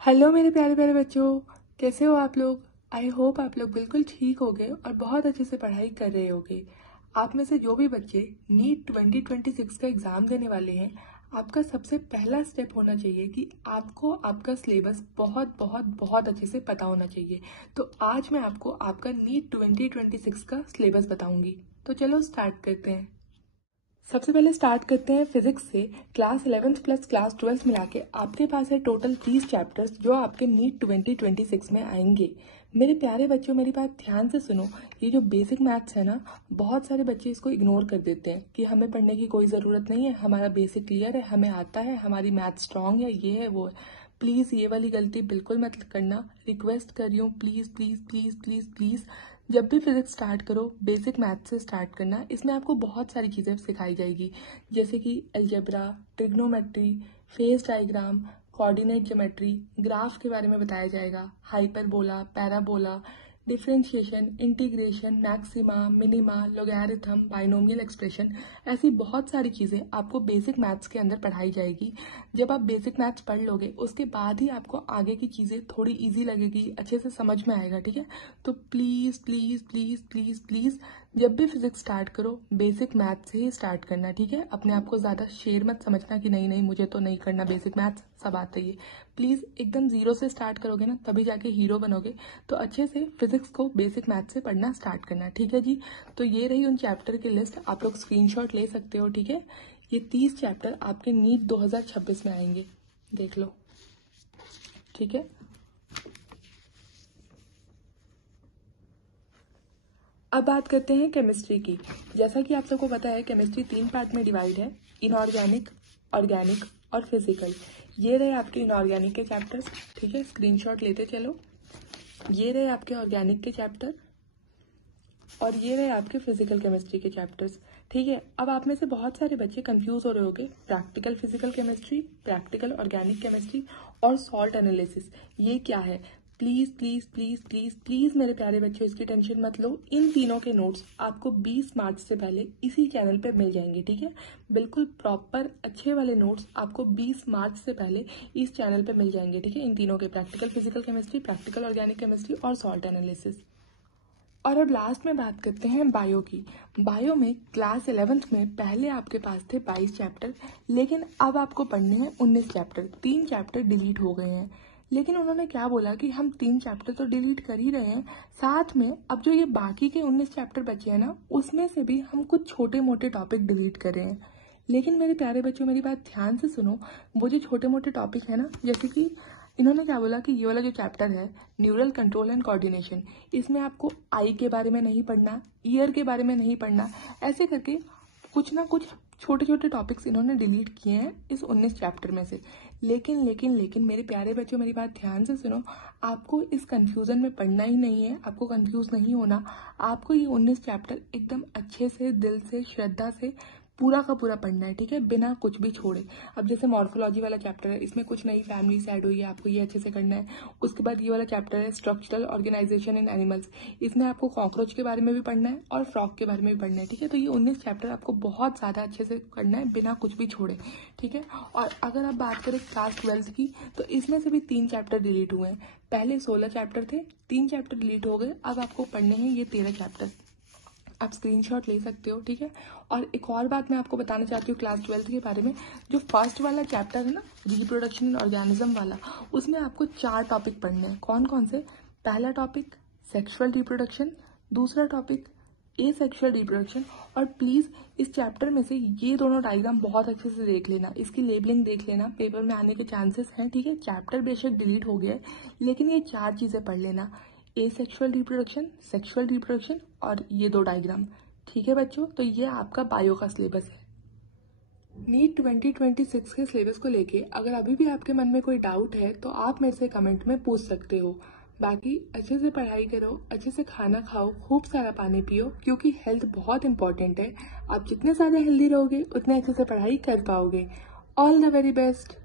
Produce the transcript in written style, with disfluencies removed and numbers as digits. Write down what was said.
Hello मेरे प्यारे प्यारे बच्चों, कैसे हो आप लोग। आई होप आप लोग बिल्कुल ठीक होगे और बहुत अच्छे से पढ़ाई कर रहे होगे। आप में से जो भी बच्चे नीट 2026 का एग्ज़ाम देने वाले हैं, आपका सबसे पहला स्टेप होना चाहिए कि आपको आपका सिलेबस बहुत बहुत बहुत अच्छे से पता होना चाहिए। तो आज मैं आपको आपका नीट 2026 का सिलेबस बताऊंगी। तो चलो स्टार्ट करते हैं। सबसे पहले स्टार्ट करते हैं फिजिक्स से। Class 11th plus class 12th मिला के आपके पास है टोटल 30 चैप्टर्स जो आपके नीट 2026 में आएंगे। मेरे प्यारे बच्चों, मेरी बात ध्यान से सुनो। ये जो बेसिक मैथ्स है ना, बहुत सारे बच्चे इसको इग्नोर कर देते हैं कि हमें पढ़ने की कोई ज़रूरत नहीं है, हमारा बेसिक क्लियर है, हमें आता है, हमारी मैथ स्ट्रांग है, ये है वो है। प्लीज़ ये वाली गलती बिल्कुल मत करना। रिक्वेस्ट कर रही हूँ, please please please please please. जब भी फिजिक्स स्टार्ट करो, बेसिक मैथ से स्टार्ट करना। इसमें आपको बहुत सारी चीज़ें सिखाई जाएगी, जैसे कि algebra, trigonometry, phase diagram, coordinate geometry, graph के बारे में बताया जाएगा, hyperbola, parabola, differentiation, integration, maxima, minima, logarithm, binomial expression. ऐसी बहुत सारी चीज़ें आपको बेसिक मैथ्स के अंदर पढ़ाई जाएगी। जब आप बेसिक मैथ्स पढ़ लोगे, उसके बाद ही आपको आगे की चीज़ें थोड़ी इजी लगेगी, अच्छे से समझ में आएगा, ठीक है। तो please please please please please, जब भी फिजिक्स स्टार्ट करो, बेसिक मैथ से ही स्टार्ट करना, ठीक है। अपने आप को ज़्यादा शेर मत समझना कि नहीं नहीं मुझे तो नहीं करना बेसिक मैथ्स, सब आता ही है। प्लीज़ एकदम ज़ीरो से स्टार्ट करोगे ना, तभी जाके हीरो बनोगे। तो अच्छे से फिजिक्स को बेसिक मैथ से पढ़ना स्टार्ट करना, ठीक है जी। तो ये रही उन चैप्टर की लिस्ट, आप लोग स्क्रीनशॉट ले सकते हो, ठीक है। ये 30 चैप्टर आपके नीट 2026 में आएंगे, देख लो, ठीक है। अब बात करते हैं केमिस्ट्री की। जैसा कि आप सबको पता है, केमिस्ट्री 3 पार्ट में डिवाइड है, इनऑर्गेनिक, ऑर्गेनिक और फिजिकल। ये रहे आपके इनऑर्गेनिक के चैप्टर्स, ठीक है, स्क्रीनशॉट लेते चलो। ये रहे आपके ऑर्गेनिक के चैप्टर और ये रहे आपके फिजिकल केमिस्ट्री के चैप्टर्स, ठीक है। अब आप में से बहुत सारे बच्चे कंफ्यूज हो रहे होंगे, practical physical chemistry, practical organic chemistry और सॉल्ट एनालिसिस, ये क्या है। Please please please please please मेरे प्यारे बच्चों, इसकी टेंशन मत लो। इन तीनों के नोट्स आपको 20 मार्च से पहले इसी चैनल पे मिल जाएंगे, ठीक है। बिल्कुल प्रॉपर अच्छे वाले नोट्स आपको 20 मार्च से पहले इस चैनल पे मिल जाएंगे, ठीक है। इन तीनों के, practical physical chemistry, practical organic chemistry और सॉल्ट एनालिसिस। और अब लास्ट में बात करते हैं बायो की। बायो में क्लास 11th में पहले आपके पास थे 22 चैप्टर, लेकिन अब आपको पढ़ने हैं 19 चैप्टर। 3 चैप्टर डिलीट हो गए हैं, लेकिन उन्होंने क्या बोला कि हम 3 चैप्टर तो डिलीट कर ही रहे हैं, साथ में अब जो ये बाकी के 19 चैप्टर बचे हैं ना, उसमें से भी हम कुछ छोटे मोटे टॉपिक डिलीट कर रहे हैं। लेकिन मेरे प्यारे बच्चों, मेरी बात ध्यान से सुनो। वो जो छोटे मोटे टॉपिक है ना, जैसे कि इन्होंने क्या बोला कि ये वाला जो चैप्टर है, न्यूरल कंट्रोल एंड कोऑर्डिनेशन, इसमें आपको आई के बारे में नहीं पढ़ना, ईयर के बारे में नहीं पढ़ना, ऐसे करके कुछ ना कुछ छोटे छोटे टॉपिक्स इन्होंने डिलीट किए हैं इस 19 चैप्टर में से। लेकिन लेकिन लेकिन मेरे प्यारे बच्चों, मेरी बात ध्यान से सुनो। आपको इस कंफ्यूजन में पढ़ना ही नहीं है, आपको कंफ्यूज नहीं होना। आपको ये 19 चैप्टर एकदम अच्छे से, दिल से, श्रद्धा से पूरा का पूरा पढ़ना है, ठीक है, बिना कुछ भी छोड़े। अब जैसे मॉर्फोलॉजी वाला चैप्टर है, इसमें कुछ नई फैमिलीज ऐड हुई है, आपको ये अच्छे से करना है। उसके बाद ये वाला चैप्टर है स्ट्रक्चरल ऑर्गेनाइजेशन इन एनिमल्स, इसमें आपको कॉकरोच के बारे में भी पढ़ना है और फ्रॉग के बारे में भी पढ़ना है, ठीक है। तो ये 19 चैप्टर आपको बहुत ज़्यादा अच्छे से करना है, बिना कुछ भी छोड़े, ठीक है। और अगर आप बात करें क्लास 12th की, तो इसमें से भी 3 चैप्टर डिलीट हुए हैं। पहले 16 चैप्टर थे, 3 चैप्टर डिलीट हो गए, अब आपको पढ़ने हैं ये 13 चैप्टर। आप स्क्रीनशॉट ले सकते हो, ठीक है। और एक और बात मैं आपको बताना चाहती हूँ क्लास 12th के बारे में। जो फर्स्ट वाला चैप्टर है ना, रिप्रोडक्शन इन ऑर्गेनिज्म वाला, उसमें आपको 4 टॉपिक पढ़ने हैं। कौन कौन से? पहला टॉपिक सेक्सुअल रिप्रोडक्शन, दूसरा टॉपिक एसेक्सुअल रिप्रोडक्शन। और प्लीज़ इस चैप्टर में से ये दोनों डायग्राम बहुत अच्छे से देख लेना, इसकी लेबलिंग देख लेना, पेपर में आने के चांसेस हैं, ठीक है। चैप्टर बेशक डिलीट हो गया है, लेकिन ये 4 चीज़ें पढ़ लेना, एसेक्सुअल रिप्रोडक्शन, सेक्सुअल रिप्रोडक्शन और ये 2 डायग्राम, ठीक है बच्चों। तो ये आपका बायो का सिलेबस है। नीट 2026 के सिलेबस को लेके अगर अभी भी आपके मन में कोई डाउट है, तो आप मेरे से कमेंट में पूछ सकते हो। बाकी अच्छे से पढ़ाई करो, अच्छे से खाना खाओ, खूब सारा पानी पियो, क्योंकि हेल्थ बहुत इंपॉर्टेंट है। आप जितने ज़्यादा हेल्दी रहोगे, उतने अच्छे से पढ़ाई कर पाओगे। All the very best.